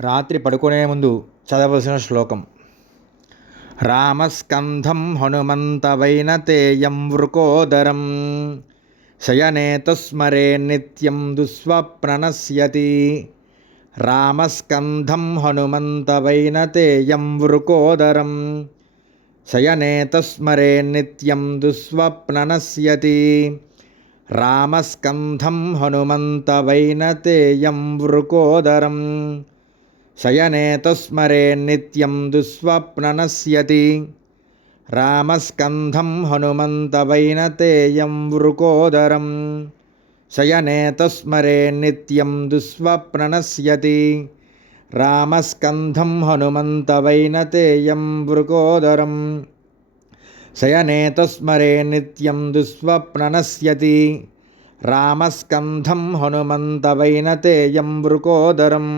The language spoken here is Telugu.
రాత్రి పడుకునే ముందు చదవలసిన శ్లోకం. రామస్కంధం హనుమంతవైనతేయం వృకోదరం. శయనే తస్మరే నిత్యం దుస్వప్ననశ్యతి. రామస్కంధం హనుమంతవైనతేయం వృకోదరం. శయనే తస్మరే నిత్యం దుస్వప్ననశ్యతి. రామస్కంధం హనుమంతవైనతేయం వృకోదరం. శయనే తస్మరే నిత్యం దుస్వప్ననశ్యతి రామస్కంధం హనుమంతవైనతేయం వృకోదరం శయనే తస్మరే నిత్యం దుస్వప్ననశ్యతి రామస్కంధం హనుమంతవైనతేయం వృకోదరం శయనే తస్మరే నిత్యం దుస్వప్ననశ్యతి రామస్కంధం హనుమంతవైనతేయం వృకోదరం